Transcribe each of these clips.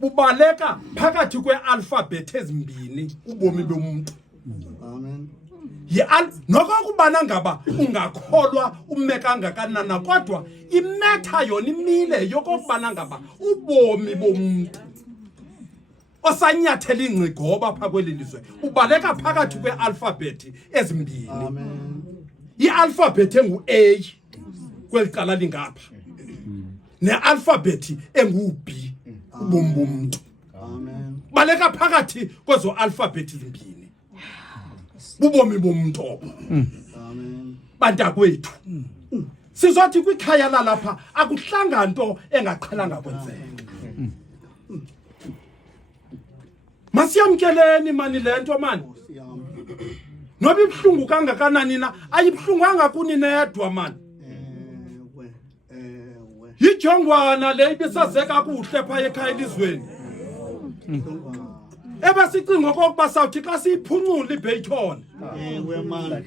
bubaleka phakathi kwealphabet ezimbini ubomi bomuntu. Amen. Nokokubana ngaba ungakholwa ume kangakanana kodwa imetha yona imile yokubana ngaba ubomi bomuntu osanyathela ingcigoba pha kweli lizwe ubaleka phakathi kwealphabet ezimbini. Amen. Ialphabet engu-A kweliqala lingapha nealphabet engu-B ubomi bomuntu. Amen. Baleka phakathi kwezo alphabet ezimbini bubomi bomuntu. Amen. Bantakwethu sizothi kwikhaya lalapha akuhlanga nto engaqhelanga kwenzeka. Masiyamkeleni mani lento mani. Noba ibhlungu kangakanani na ayibhlunganga kuni nedwa mani. Yijongwana le ibisaze kakuhle pha ekhaya elizweni. Ebasicinga okokuba sawuthi xa siyiphuncula iBayton. Ewe man.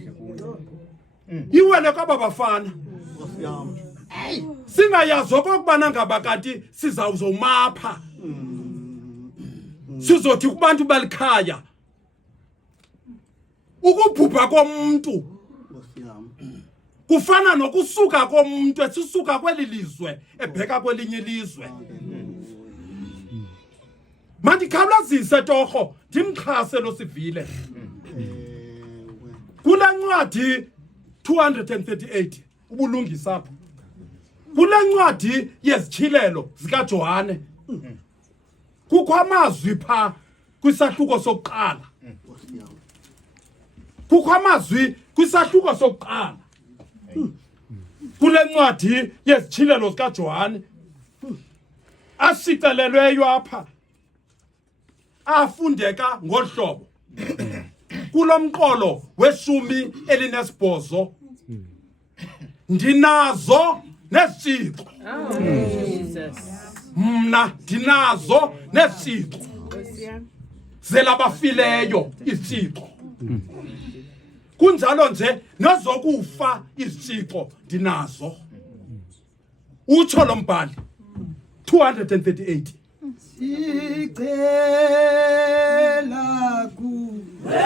Iwele kwaba bafana. Osiyam. Singayazi okokubana ngaba kanti sizawuzomapha. Sizothi kubantu balikhaya. Ukubhubha komuntu Osiyam. kufana nokusuka komuntu esisuka kweli lizwe ebheka kwelinye ilizwe. Mandikhawulazise torho ndimxhase lo Sivile. Kula ncwadi 238 ubulungisa apha. Kula ncwadi yezitshilelo zikaJohane. Kukho amazwi pha kwisahluko sokuqala. Kukho amazwi kwisahluko sokuqala. Kule ncwadi yezitshilelo zikaJohane asicalelweyo apha afundeka ngohlobo kulomqolo we-18 ndinazo nesithixo. Mna ndinazo nesithixo zelabafileyo isithixo. Kunjalo nje nezokufa isithixo ndinazo. Utsho lo mbhali 238. Sicela kuwe